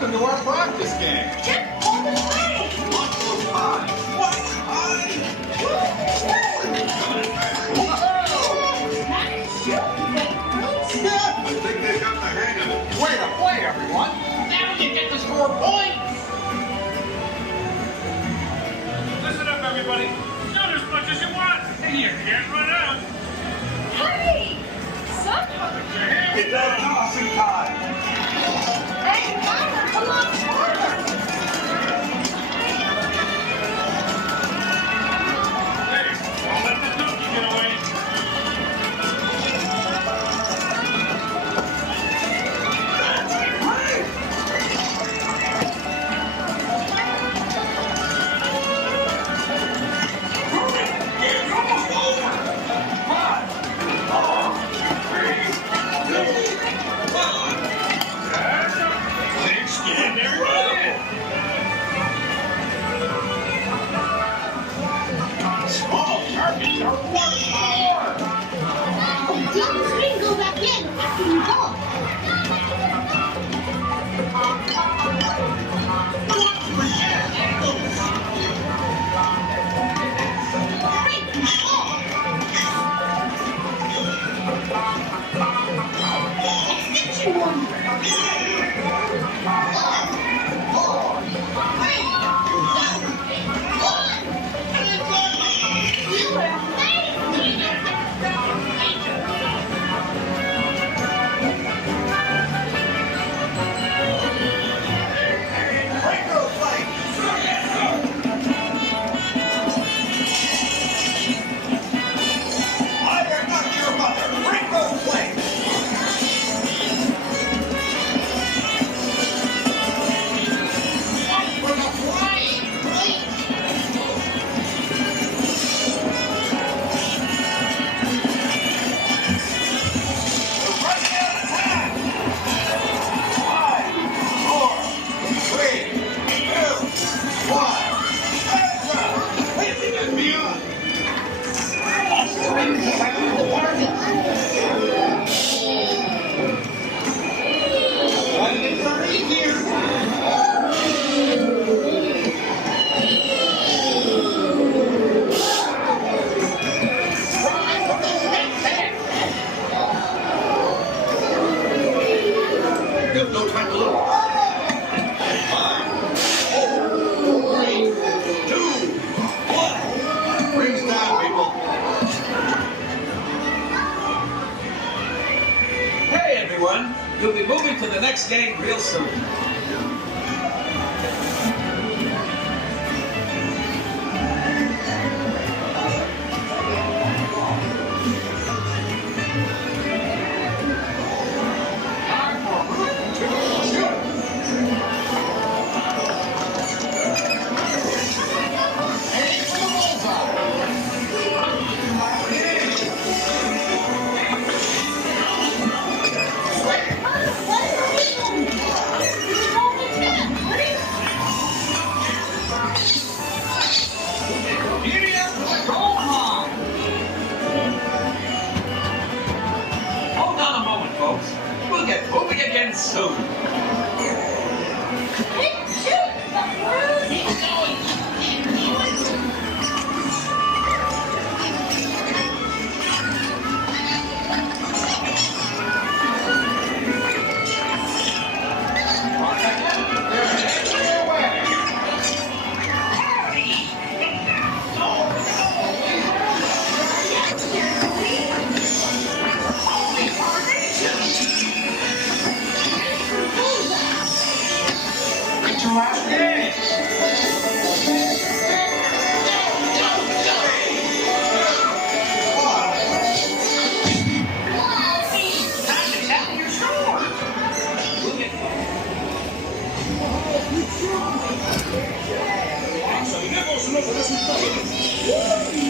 Welcome to our practice game. Just hold the play. What was mine? What? Yeah. I think they got the hang of it. Way to play, everyone. Now you get to score points. Listen up, everybody. Shoot as much as you want. You can't run out. Hey! Someone. It's a tossing time. Hey, Mama, come on forward. Hey, don't let the donkey get away. It's almost over. 5, 4, 3, 2, 1. That's up. Big skin. There you go. Small targets are worth more. Did the screen go back in after you go? Extension one. You were amazing. Rainbow Flame. I am not your mother. Rainbow Flame. For the flying plate. We're running out of time. 5, 4, 3, 2, 1. Extra. Leaping and beyond. Only 30 here. Try for the next hit. There's no time to lose. 5, 4, 3, 2, 1. Rings down, people. Hey everyone, you'll be moving to the next game real soon. Time for Root to Shoot. Aim for the bullseye. Medium to the goal line. Hold on a moment, folks. We'll get moving again soon. It's your last game. Time to tell your score. Tenemos los resultados.